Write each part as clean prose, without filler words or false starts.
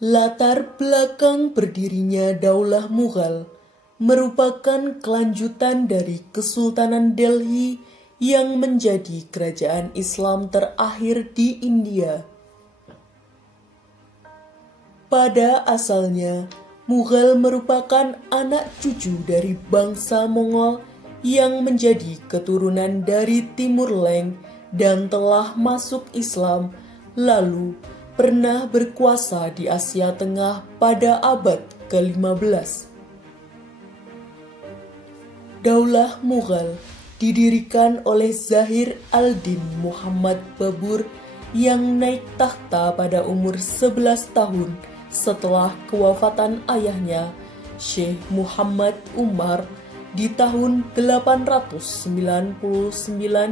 Latar belakang berdirinya Daulah Mughal merupakan kelanjutan dari Kesultanan Delhi yang menjadi kerajaan Islam terakhir di India. Pada asalnya, Mughal merupakan anak cucu dari bangsa Mongol yang menjadi keturunan dari Timur Leng dan telah masuk Islam, lalu pernah berkuasa di Asia Tengah pada abad ke-15. Daulah Mughal didirikan oleh Zahir al-Din Muhammad Babur yang naik takhta pada umur 11 tahun setelah kewafatan ayahnya, Syekh Muhammad Umar, di tahun 899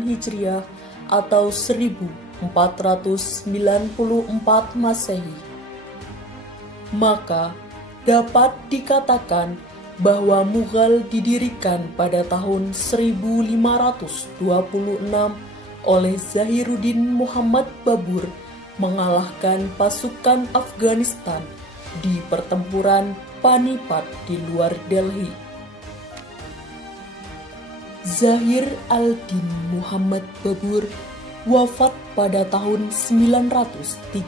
Hijriah atau 1494 Masehi. Maka dapat dikatakan bahwa Mughal didirikan pada tahun 1526 oleh Zahiruddin Muhammad Babur mengalahkan pasukan Afghanistan di pertempuran Panipat di luar Delhi. Zahir al-Din Muhammad Babur wafat pada tahun 937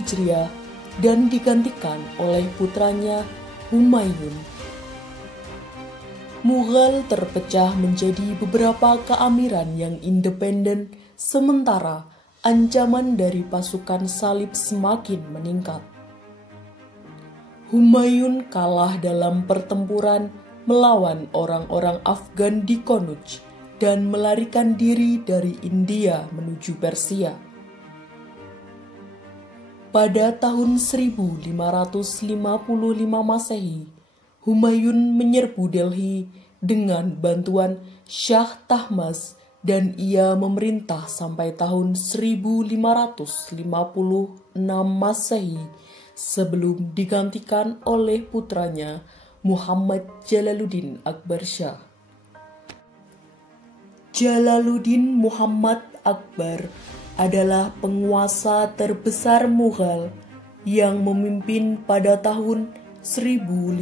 Hijriah dan digantikan oleh putranya Humayun. Mughal terpecah menjadi beberapa keamiran yang independen, sementara ancaman dari pasukan salib semakin meningkat. Humayun kalah dalam pertempuran melawan orang-orang Afgan di Konuj dan melarikan diri dari India menuju Persia. Pada tahun 1555 Masehi, Humayun menyerbu Delhi dengan bantuan Shah Tahmasp dan ia memerintah sampai tahun 1556 Masehi sebelum digantikan oleh putranya Muhammad Jalaluddin Akbar Shah. Jalaluddin Muhammad Akbar adalah penguasa terbesar Mughal yang memimpin pada tahun 1556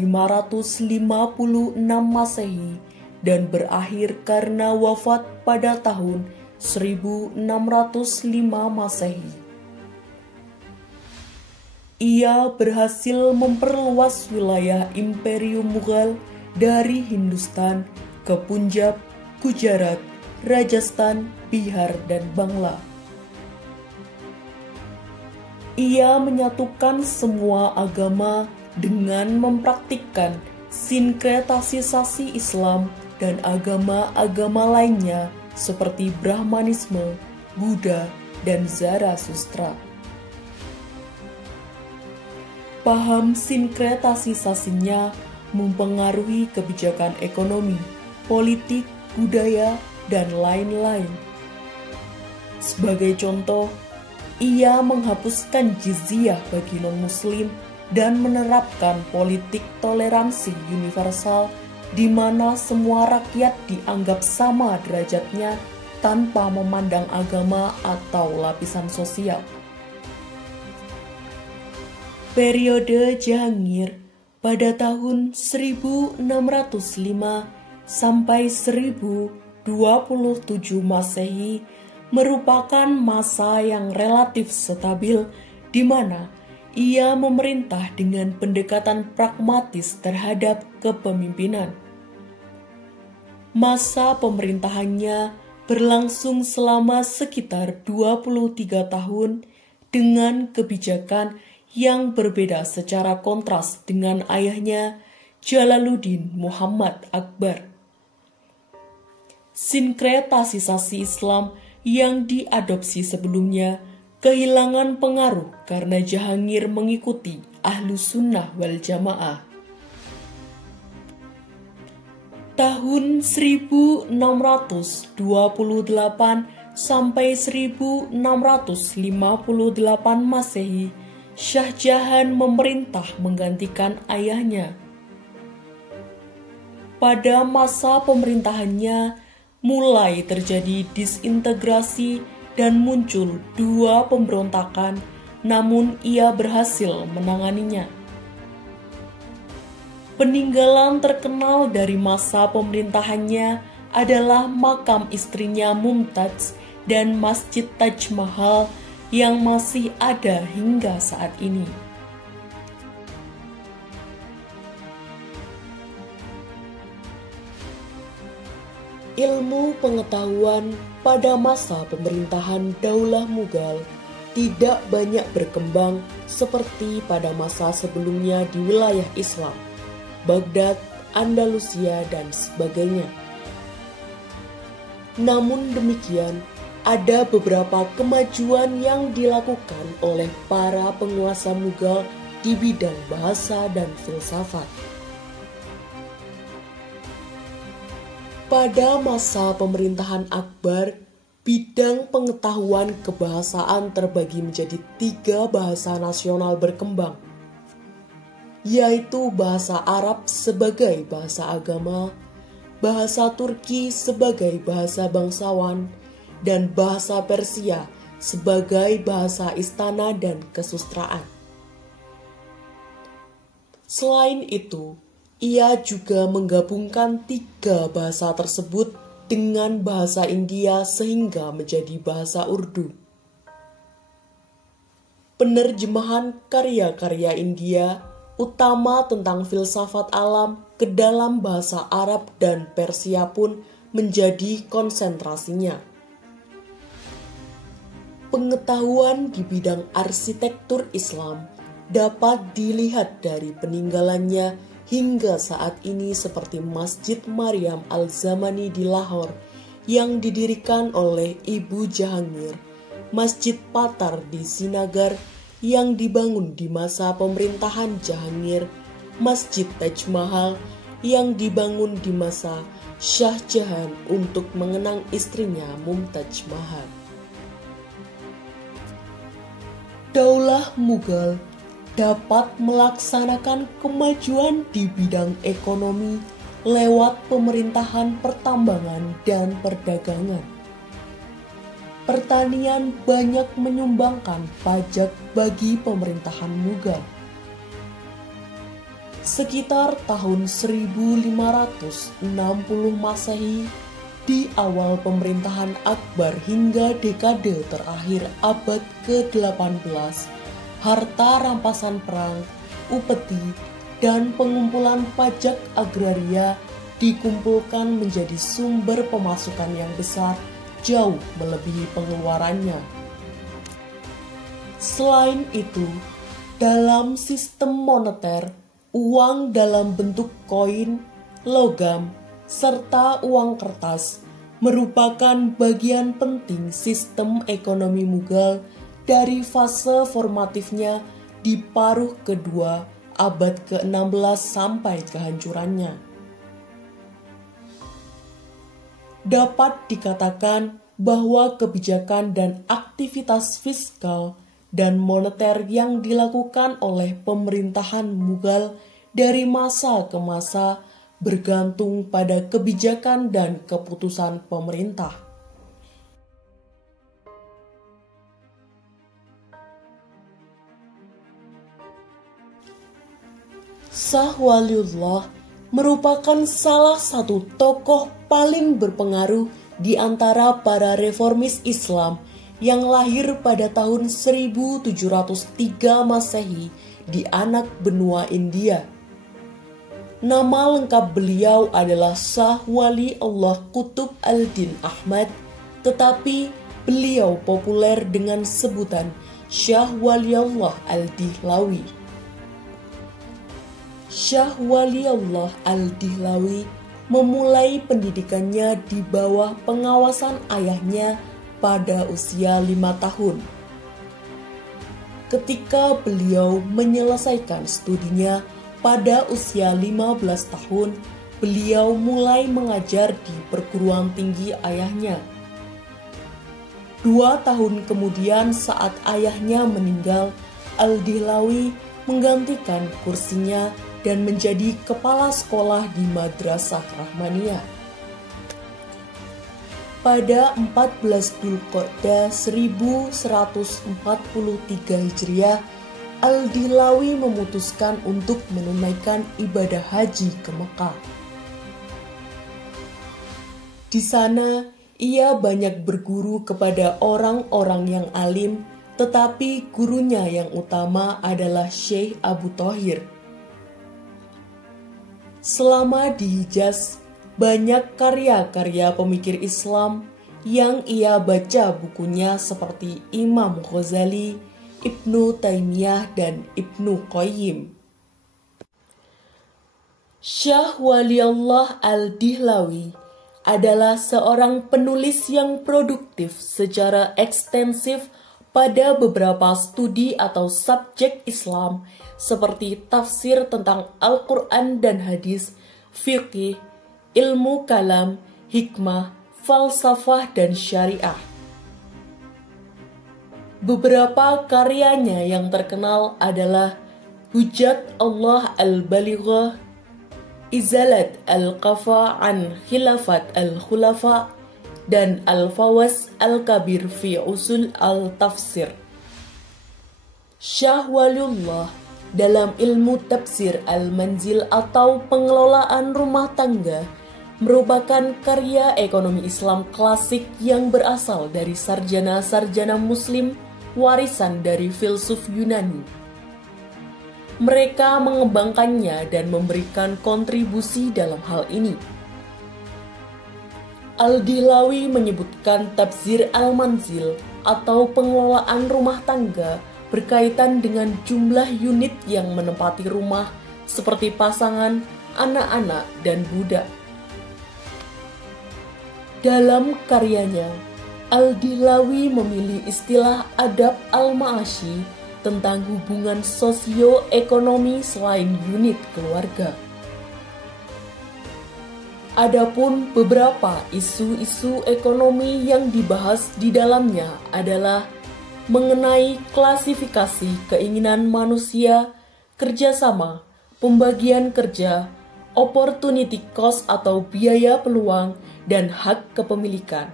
Masehi dan berakhir karena wafat pada tahun 1605 Masehi. Ia berhasil memperluas wilayah Imperium Mughal dari Hindustan ke Punjab, Gujarat, Rajasthan, Bihar, dan Bangla. Ia menyatukan semua agama dengan mempraktikkan sinkretisasi Islam dan agama-agama lainnya seperti Brahmanisme, Buddha, dan Zarathustra. Paham sinkretisasinya mempengaruhi kebijakan ekonomi, politik, budaya, dan lain-lain. Sebagai contoh, ia menghapuskan jizyah bagi non-muslim dan menerapkan politik toleransi universal di mana semua rakyat dianggap sama derajatnya tanpa memandang agama atau lapisan sosial. Periode Jahangir pada tahun 1605 sampai 1027 Masehi merupakan masa yang relatif stabil di mana ia memerintah dengan pendekatan pragmatis terhadap kepemimpinan. Masa pemerintahannya berlangsung selama sekitar 23 tahun dengan kebijakan yang berbeda secara kontras dengan ayahnya Jalaluddin Muhammad Akbar. Sinkretisasi Islam yang diadopsi sebelumnya kehilangan pengaruh karena Jahangir mengikuti Ahlus Sunnah wal Jamaah. Tahun 1628 sampai 1658 Masehi, Shah Jahan memerintah menggantikan ayahnya. Pada masa pemerintahannya, mulai terjadi disintegrasi dan muncul dua pemberontakan, namun ia berhasil menanganinya. Peninggalan terkenal dari masa pemerintahannya adalah makam istrinya Mumtaz dan Masjid Taj Mahal yang masih ada hingga saat ini. Ilmu pengetahuan pada masa pemerintahan Daulah Mughal tidak banyak berkembang seperti pada masa sebelumnya di wilayah Islam, Baghdad, Andalusia, dan sebagainya. Namun demikian, ada beberapa kemajuan yang dilakukan oleh para penguasa Mughal di bidang bahasa dan filsafat. Pada masa pemerintahan Akbar, bidang pengetahuan kebahasaan terbagi menjadi 3 bahasa nasional berkembang, yaitu bahasa Arab sebagai bahasa agama, bahasa Turki sebagai bahasa bangsawan, dan bahasa Persia sebagai bahasa istana dan kesustraan. Selain itu, ia juga menggabungkan 3 bahasa tersebut dengan bahasa India sehingga menjadi bahasa Urdu. Penerjemahan karya-karya India, utama tentang filsafat alam, ke dalam bahasa Arab dan Persia pun menjadi konsentrasinya. Pengetahuan di bidang arsitektur Islam dapat dilihat dari peninggalannya hingga saat ini seperti Masjid Maryam Al-Zamani di Lahore yang didirikan oleh Ibu Jahangir, Masjid Patar di Srinagar yang dibangun di masa pemerintahan Jahangir, Masjid Taj Mahal yang dibangun di masa Shah Jahan untuk mengenang istrinya Mumtaz Mahal. Daulah Mughal dapat melaksanakan kemajuan di bidang ekonomi lewat pemerintahan pertambangan dan perdagangan. Pertanian banyak menyumbangkan pajak bagi pemerintahan Mughal. Sekitar tahun 1560 Masehi, di awal pemerintahan Akbar hingga dekade terakhir abad ke-18, harta rampasan perang, upeti, dan pengumpulan pajak agraria dikumpulkan menjadi sumber pemasukan yang besar, jauh melebihi pengeluarannya. Selain itu, dalam sistem moneter, uang dalam bentuk koin, logam, serta uang kertas merupakan bagian penting sistem ekonomi Mughal dari fase formatifnya di paruh kedua abad ke-16 sampai kehancurannya. Dapat dikatakan bahwa kebijakan dan aktivitas fiskal dan moneter yang dilakukan oleh pemerintahan Mughal dari masa ke masa bergantung pada kebijakan dan keputusan pemerintah. Shah Waliullah merupakan salah satu tokoh paling berpengaruh di antara para reformis Islam yang lahir pada tahun 1703 Masehi di anak benua India. Nama lengkap beliau adalah Shah Wali Allah Qutb al-Din Ahmad, tetapi beliau populer dengan sebutan Shah Waliullah al-Dihlawi. Shah Waliullah al-Dihlawi memulai pendidikannya di bawah pengawasan ayahnya pada usia 5 tahun. Ketika beliau menyelesaikan studinya pada usia 15 tahun, beliau mulai mengajar di perguruan tinggi ayahnya. 2 tahun kemudian saat ayahnya meninggal, al-Dihlawi menggantikan kursinya dan menjadi kepala sekolah di Madrasah Rahmaniyah. pada 14 Dzulqa'dah 1143 Hijriah, Al-Dihlawi memutuskan untuk menunaikan ibadah haji ke Mekah. Di sana, ia banyak berguru kepada orang-orang yang alim, tetapi gurunya yang utama adalah Syekh Abu Thohir. Selama di Hijaz, banyak karya-karya pemikir Islam yang ia baca bukunya seperti Imam Ghazali, Ibnu Taimiyah, dan Ibnu Qayyim. Syah Waliullah Al-Dihlawi adalah seorang penulis yang produktif secara ekstensif pada beberapa studi atau subjek Islam seperti tafsir tentang Al-Quran dan hadis, fiqih, ilmu kalam, hikmah, falsafah, dan syariah. Beberapa karyanya yang terkenal adalah Hujjat Allah Al-Balighah, Izalat Al-Qafa an Khilafat Al-Khulafa, dan Al-Fawas Al-Kabir fi Usul Al-Tafsir. Syah Waliullah dalam ilmu tafsir Al-Manzil atau pengelolaan rumah tangga merupakan karya ekonomi Islam klasik yang berasal dari sarjana-sarjana muslim warisan dari filsuf Yunani. Mereka mengembangkannya dan memberikan kontribusi dalam hal ini. Al-Dihlawi menyebutkan tafsir Al-Manzil atau pengelolaan rumah tangga berkaitan dengan jumlah unit yang menempati rumah seperti pasangan, anak-anak, dan budak. Dalam karyanya, Al-Dihlawi memilih istilah adab al-ma'ashi tentang hubungan sosioekonomi selain unit keluarga. Adapun beberapa isu-isu ekonomi yang dibahas di dalamnya adalah mengenai klasifikasi keinginan manusia, kerjasama, pembagian kerja, opportunity cost atau biaya peluang, dan hak kepemilikan.